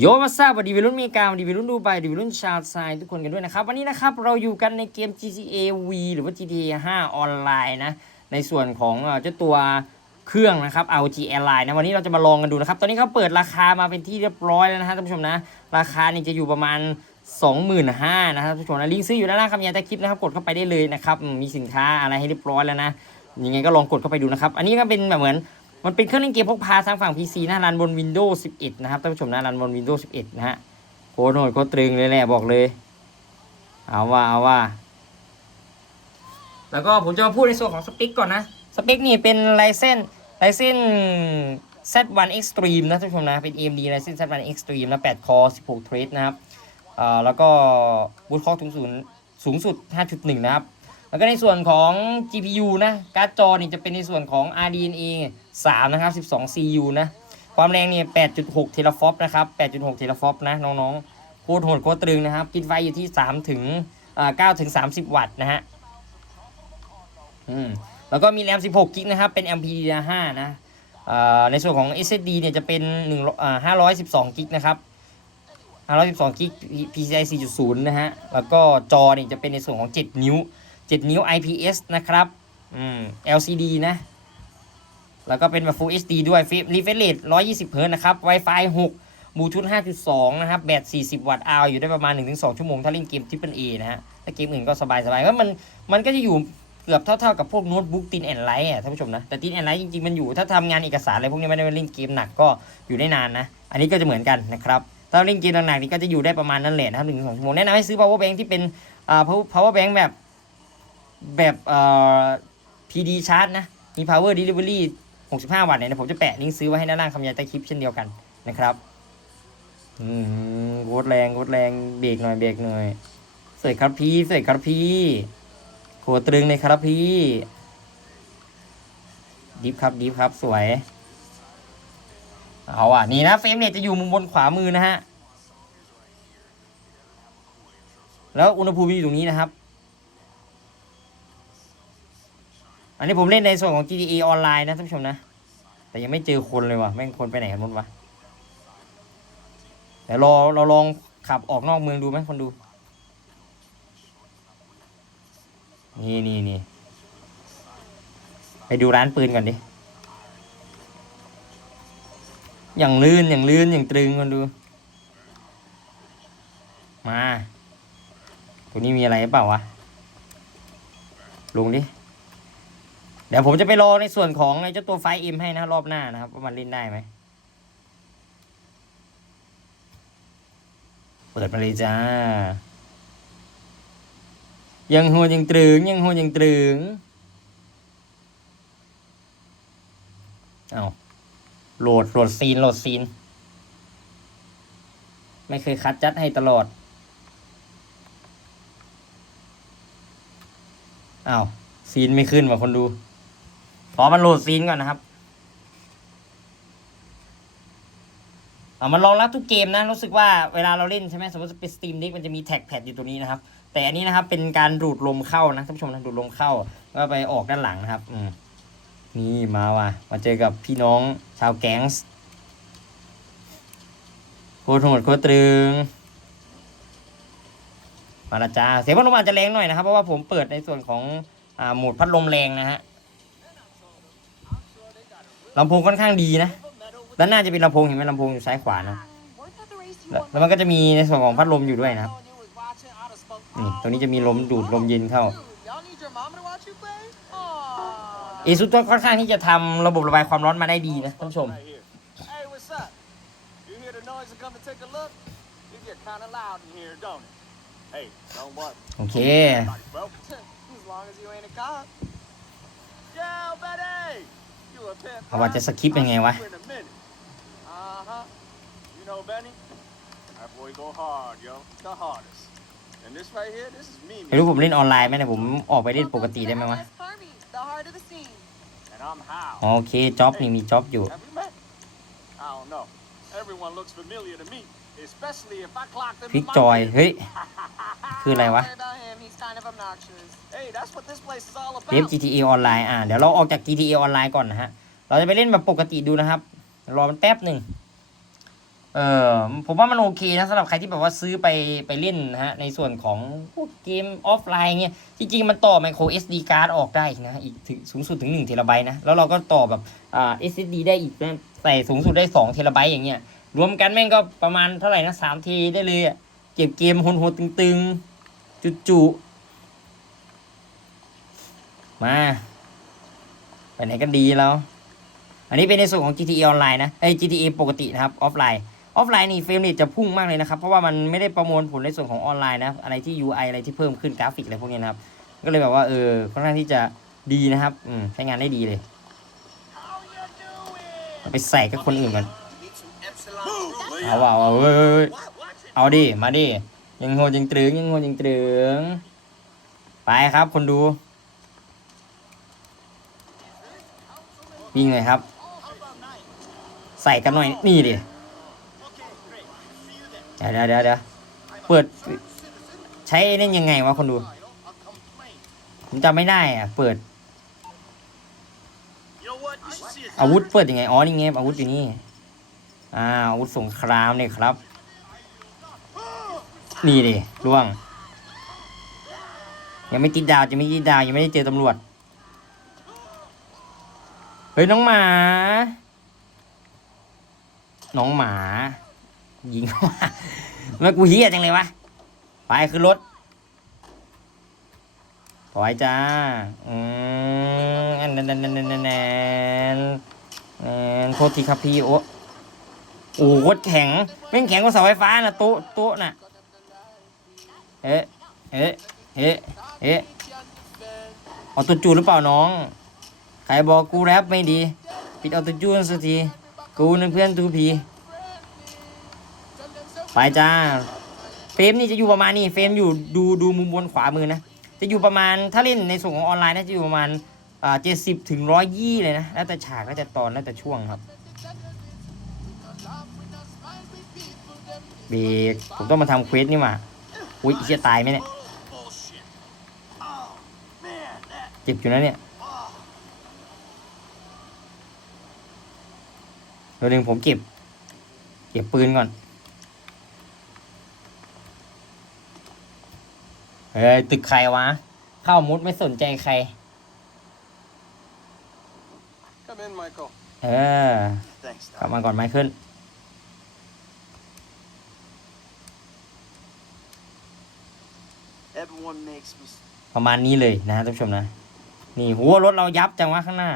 โยมาทราบวัสดีวัยรุ่นเมกาวัสดีวัยรุ่นดูไบวัสดีวัยรุ่นชาวไซทุกคนกันด้วยนะครับ วันนี้นะครับเราอยู่กันในเกม GTA V หรือว่า GTA 5 ออนไลน์นะ ในส่วนของเจ้าตัวเครื่องนะครับ ROG Airline นะ วันนี้เราจะมาลองกันดูนะครับ ตอนนี้เขาเปิดราคามาเป็นที่เรียบร้อยแล้วนะฮะท่านผู้ชมนะ ราคานี่จะอยู่ประมาณ 25,000นะครับท่านผู้ชมนะลิงก์ซื้ออยู่ด้านล่างคำยายใต้คลิปนะครับกดเข้าไปได้เลยนะครับมีสินค้าอะไรให้เรียบร้อยแล้วนะยังไงก็ลองกดเข้าไปดูนะครับอันนี้ก็เป็นแบบเหมือน มันเป็นเครื่องเล่นเกมพกพาทางฝั่ง PC นะรันบน Windows 11 นะครับท่านผู้ชมนะรันบน Windows 11 นะฮะโคตรโหดโคตรตรึงเลยแหละบอกเลย เอาว่าเอาว่า แล้วก็ผมจะมาพูดในส่วนของสเปคก่อนนะ สเปคนี่เป็น Ryzen Ryzen Z1 Extreme นะท่านผู้ชมนะ เป็น AMD Ryzen Z1 Extreme นะ8 core 16 thread นะครับเอ่อแล้วก็บูทคอร์สูงสุดสูงสุด 5.1 นะครับ แล้วก็ในส่วนของ GPU นะ การ์ดจอนี่จะเป็นในส่วนของ RDNA 3 นะครับ 12 CU นะ ความแรงเนี่ย8.6 เทราฟอปนะครับ 8.6 เทราฟอปนะ น้องๆ โคตรโหดโคตรตรึงนะครับ กินไฟอยู่ที่ 3 ถึงอ่า9ถึง 30 วัตต์นะฮะ อืม แล้วก็มีแรม 16 กิกนะครับ เป็น LPDDR5 นะในส่วนของ SSD เนี่ยจะเป็น1อ่า512 กิกนะครับ 512 กิก PCI 4.0 นะฮะ แล้วก็จอเนี่ยจะเป็นในส่วนของ 7 นิ้ว 7 นิ้ว IPS นะครับ อืม LCD นะ แล้วก็เป็นแบบ Full HD ด้วย refresh rate 120 Hz นะครับ Wi-Fi 6 Bluetooth 5.2 นะครับ แบต 40 วัตต์อาวอยู่ได้ประมาณ 1-2 ชั่วโมง ถ้าเล่นเกม Triple A นะฮะ ถ้าเกมอื่นก็สบายๆก็มันมันก็จะอยู่เกือบเท่าๆกับพวกโน้ตบุ๊กตินแอนไลท์อะท่านผู้ชมนะ แต่ตินแอนไลท์จริงๆ มันอยู่ถ้าทำงานเอกสารอะไรพวกนี้ไม่ได้มาเล่นเกมหนักก็อยู่ได้นานนะ อันนี้ก็จะเหมือนกันนะครับ ถ้าเล่นเกมหนักๆนี่ก็จะอยู่ได้ประมาณนั้นแหละนะครับหนึ่งสองชั่วโมงแนะนำให้ซื้อ power bank ที่เป็นอ่า power bank แบบแบบเอ่อ PD charge นะมี power delivery 65 วัตต์เนี่ยผมจะแปะลิงก์ซื้อไว้ให้ด้านล่างคำยายใต้คลิปเช่นเดียวกันนะครับอืมโคตรแรงโคตรแรงเบรกหน่อยเบรกหน่อยเสยครับพี่เสยครับพี่โคตรตรึงเลยครับพี่ดิฟครับดิฟครับสวยเอาอะนี่นะเฟรมเนี่ยจะอยู่มุมบนขวามือนะฮะแล้วอุณหภูมิอยู่ตรงนี้นะครับ อันนี้ผมเล่นในส่วนของ GTA ออนไลน์นะท่านผู้ชมนะ แต่ยังไม่เจอคนเลยว่ะแม่งคนไปไหนกันหมดวะเดี๋ยวรอเราลองขับออกนอกเมืองดูไหมคนดู นี่นี่นี่ไปดูร้านปืนก่อนดิ อย่างลื่นอย่างลื่นอย่างตรึงคนดู มา ตัวนี้มีอะไรเปล่าวะ ลงดิ เดี๋ยวผมจะไปรอในส่วนของไอ้เจ้าตัวไฟอ็มให้นะรอบหน้านะครับ ว่ามันเล่นได้ไหมเปิดมาเลยจ้า ยังหัวยังตรึงยังหัวยังตรึงเอาโหลดโหลดซีนโหลดซีน ไม่เคยคัดจัดให้ตลอดอ้าว ซีนไม่ขึ้นว่ะคนดู ขอมันโหลดซีนก่อนนะครับเอามันรองรับทุกเกมนะ รู้สึกว่าเวลาเราเล่นใช่ไหมสมมติเป็นสตรีมดิกมันจะมีแท็กแพดอยู่ตรงนี้นะครับ แต่อันนี้นะครับเป็นการดูดลมเข้านะท่านผู้ชมนะดูดลมเข้าก็ไปออกด้านหลังนะครับ อืมนี่มาว่ะ มาเจอกับพี่น้องชาวแก๊งส์โคตรโหดโคตรตรึง มาละจ้าเสียงพัดลมอาจจะแรงหน่อยนะครับ เพราะว่าผมเปิดในส่วนของอ่าโหมดพัดลมแรงนะฮะ ลำโพงค่อนข้างดีนะด้านหน้าจะเป็นลำโพงเห็นไหมลำโพงอยู่ซ้ายขวานะแล้วมันก็จะมีในส่วนของพัดลมอยู่ด้วยนะครับนี่ตรงนี้จะมีลมดูดลมเย็นเข้าเอซุก็ค่อนข้างที่จะทำระบบระบายความร้อนมาได้ดีนะท่านผู้ชมโอเค as long as you ain't a cop. Yeah, Betty! You a pimp. เอาว่าจะสคริปต์ยังไงวะ I'll see you in a minute. Uh-huh. You know Benny? That boy go hard, yo. The hardest. And this right here, this is me. ไม่รู้ผมเล่นออนไลน์ไหมเนี่ยผมออกไปเล่นปกติได้ไหมวะ The heart of the scene. And I'm how. อ๋อโอเคจ็อบนี่มีจ็อบอยู่ Have we met? I don't know. Everyone looks familiar to me, especially if I clock them คลิก in my จอย bed. เฮ้ย คืออะไรวะ Don't worry about him. He's kind of obnoxious. Hey, that's what this place is all เว็บ about. GTA ออนไลน์อ่าเดี๋ยวเราออกจาก GTA ออนไลน์ก่อนนะฮะ เราจะไปเล่นแบบปกติดูนะครับ รอมันแป๊บหนึ่งเเออผมว่ามันโอเคนะสำหรับใครที่แบบว่าซื้อไปไปเล่นนะฮะ ในส่วนของพวกเกมออฟไลน์เงี้ยจริงๆ มันต่อ micro SD card ออกได้อีกนะอีกถึงสูงสุดถึง1เทราไบต์นะ แล้วเราก็ต่อแบบอ่า SSD ได้อีกนะใส่สูงสุดได้2เทราไบต์อย่างเงี้ยรวมกันแม่งก็ประมาณเท่าไหร่นะ3เทได้เลยอะเก็บเกมโหดๆตึงๆ จุๆ มา ไปไหนกันดีแล้ว อันนี้เป็นในส่วนของ GTA ออนไลน์นะไอ้ GTA ปกตินะครับ ออฟไลน์ ออฟไลน์นี่เฟรมเรทจะพุ่งมากเลยนะครับ เพราะว่ามันไม่ได้ประมวลผลในส่วนของออนไลน์นะ อะไรที่ UI อะไรที่เพิ่มขึ้นกราฟิกอะไรพวกนี้นะครับ ก็เลยแบบว่าเออค่อนข้างที่จะดีนะครับ อืมใช้งานได้ดีเลย ไปใส่กับคนอื่นก่อนเอาว่าเอาเว้ยเว้ยเว้ยเอาดิ มาดิ ยังโหดยังตรึงยังโหดยังตรึง ไปครับคนดู วิ่งเลยครับ ใส่กันหน่อยนี่ดิเดี๋ยวเดี๋ยวเดี๋ยวเดเปิดใช้นี่ยังไงวะคนดู ผมจำไม่ได้อะ เปิด อาวุธเปิดยังไงอ๋อนี่ไงอาวุธอยู่นี่อ่าอาวุธสงครามเนี่ยครับ นี่ดิล่วง ยังไม่ติดดาวจะไม่ติดดาวยังไม่ได้เจอตำรวจ เฮ้ยน้องหมา น้องหมา ยิงเข้ามามันกูเฮียจังเลยวะ ไปขึ้นรถปล่อยจ้า อืมอันนั้นนั่นนั่นนั่นนั่นโทษทีครับพี่โอ้โอ้โหโคตรแข็งแม่แข็งกว่าเสาไฟฟ้านะโต๊ะโต๊ะน่ะ เอ๊ะ เอ๊ะ เอ๊ะ เอ๊ะ เอาตัวจูหรือเปล่าน้อง ใครบอกกูแรปไม่ดี ปิดเอาตัวจูนสักที กูนึกเพื่อนตูพี ไปจ้า เฟรมนี่จะอยู่ประมาณนี้ เฟรมอยู่ดูดูมุมบนขวามือนะ จะอยู่ประมาณถ้าเล่นในส่วนของออนไลน์น่าจะอยู่ประมาณเจ็ดสิบถึงร้อยยี่เลยนะ แล้วแต่ฉากแล้วแต่ตอนแล้วแต่ช่วงครับ เบรกผมต้องมาทำเควสนี่มาอุ้ยเชี่ยตายไหมเนี่ย เจ็บอยู่นะเนี่ย เดี๋ยวหนึ่งผมเก็บ เก็บปืนก่อน เฮ้ย ตึกใครวะ เข้ามุดไม่สนใจใคร Come in, Michael. เออ Thanks, กลับมาก่อนไมเคิล Everyone makes mistakes. ประมาณนี้เลยนะท่านผู้ชมนะ นี่หัวรถเรายับจังวะข้างหน้า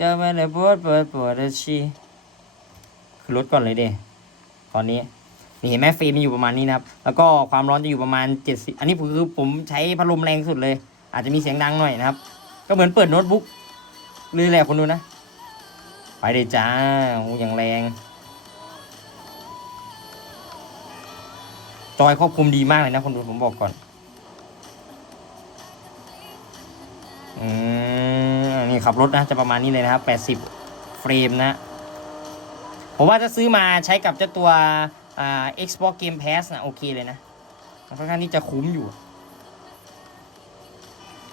จอไปเลยปวดปวดปวดชีคือรถก่อนเลยเดตอนนี้นี่เห็นไหมฟิล์มมันอยู่ประมาณนี้นะครับ แล้วก็ความร้อนจะอยู่ประมาณ70อันนี้คือผมใช้พัดลมแรงสุดเลย อาจจะมีเสียงดังหน่อยนะครับ ก็เหมือนเปิดโน้ตบุ๊กเลยแหละคนดูนะ ไปเลยจ้าโอ้อย่างแรง จอยควบคุมดีมากเลยนะคนดูผมบอกก่อน อืม นี่ขับรถนะจะประมาณนี้เลยนะครับ 80 เฟรมนะ ผมว่าจะซื้อมาใช้กับเจ้าตัวอ่า Xbox Game Pass นะโอเคเลยนะค่อนข้างที่จะคุ้มอยู่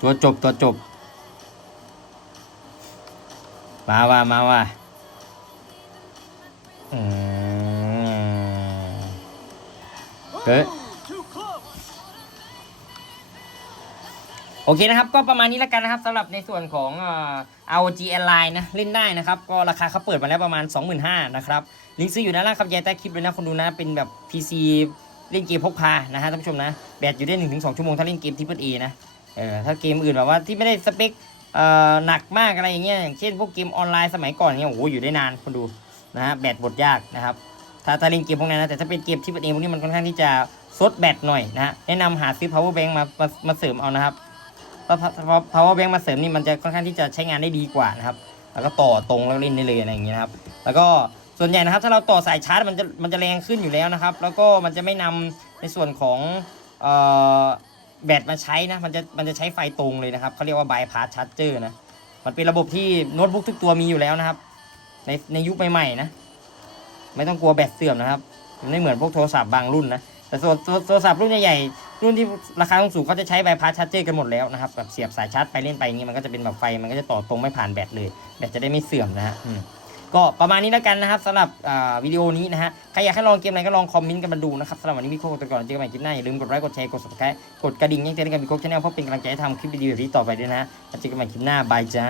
ตัวจบตัวจบ มาว่ามาว่าอืมเฮ้ย โอเคนะครับ ก็ประมาณนี้แล้วกันนะครับสำหรับในส่วนของเอ่อ ROG Ally นะเล่นได้นะครับ ก็ราคาเขาเปิดมาแล้วประมาณ 25,000นะครับลิงก์ซื้ออยู่ด้านล่างครับยายใต้คลิปเลยนะคนดูนะเป็นแบบ PC เล่นเกมพกพานะฮะท่านผู้ชมนะแบตอยู่ได้1-2 ชั่วโมงถ้าเล่นเกมทิปเปิลเอนะเออถ้าเกมอื่นแบบว่าที่ไม่ได้สเปคเอ่อหนักมากอะไรอย่างเงี้ยอย่างเช่นพวกเกมออนไลน์สมัยก่อนเนี่ยโอ้โหอยู่ได้นานคนดูนะฮะแบตบดยากนะครับถ้าถ้าเล่นเกมพวกนั้นนะแต่ถ้าเป็นเกมที่เป็นเองพวกนี้มันค่อนข้างที่จะซดแบตหน่อยนะฮะแนะนำหาซื้อ power bank มามามาเสริมเอานะครับ power bank มาเสริมนี่มันจะค่อนข้างที่จะใช้งานได้ดีกว่านะครับ แล้วก็ต่อตรงแล้วเล่นได้เลยอะไรอย่างเงี้ยนะครับ แล้วก็ส่วนใหญ่นะครับถ้าเราต่อสายชาร์จมันจะมันจะแรงขึ้นอยู่แล้วนะครับ แล้วก็มันจะไม่นำในส่วนของแบตมาใช้นะมันจะมันจะใช้ไฟตรงเลยนะครับเขาเรียกว่า bypass charger นะมันเป็นระบบที่โน้ตบุ๊กทุกตัวมีอยู่แล้วนะครับ ในในยุคใหม่ๆนะ ไม่ต้องกลัวแบตเสื่อมนะครับ มันไม่เหมือนพวกโทรศัพท์บางรุ่นนะแต่โทรโทรโทรศัพท์รุ่นใหญ่ๆ รุ่นที่ราคาสูงเขาจะใช้ใบพัดชาร์จเจอร์กันหมดแล้วนะครับแบบเสียบสายชาร์จไปเล่นไปอย่างงี้มันก็จะเป็นแบบไฟมันก็จะต่อตรงไม่ผ่านแบตเลยแบตจะได้ไม่เสื่อมนะฮะก็ประมาณนี้แล้วกันนะครับสำหรับวิดีโอนี้นะฮะใครอยากให้ลองเกมอะไรก็ลองคอมเมนต์กันมาดูนะครับสำหรับวันนี้มีโค้ดตัวก่อนเจอกันใหม่คลิปหน้าอย่าลืมกดไลค์กดแชร์กด subscribe กดกระดิ่งแจ้งเตือนกันมีโค้ดชาแนลเพื่อเป็นกำลังใจให้ทำคลิปดีๆแบบนี้ต่อไปด้วยนะเจอกันใหม่คลิปหน้าบายจ้า